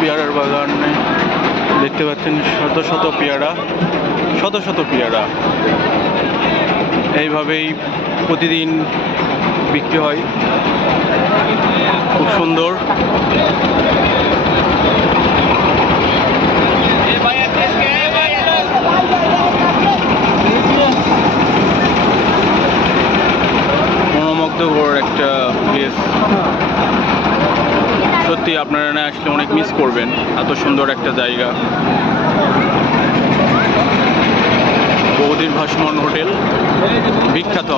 পেয়ারার বাগানে দেখতে পাচ্ছেন শত শত পেয়ারা, শত শত পেয়ারা এইভাবেই প্রতিদিন বিক্রি হয়। খুব সুন্দর। মনোমুগ্ধকর একটা প্লেস। সত্যি আপনারা না আসলে অনেক মিস করবেন, এত সুন্দর একটা জায়গা। বৌদির ভাসমান হোটেল বিখ্যাত।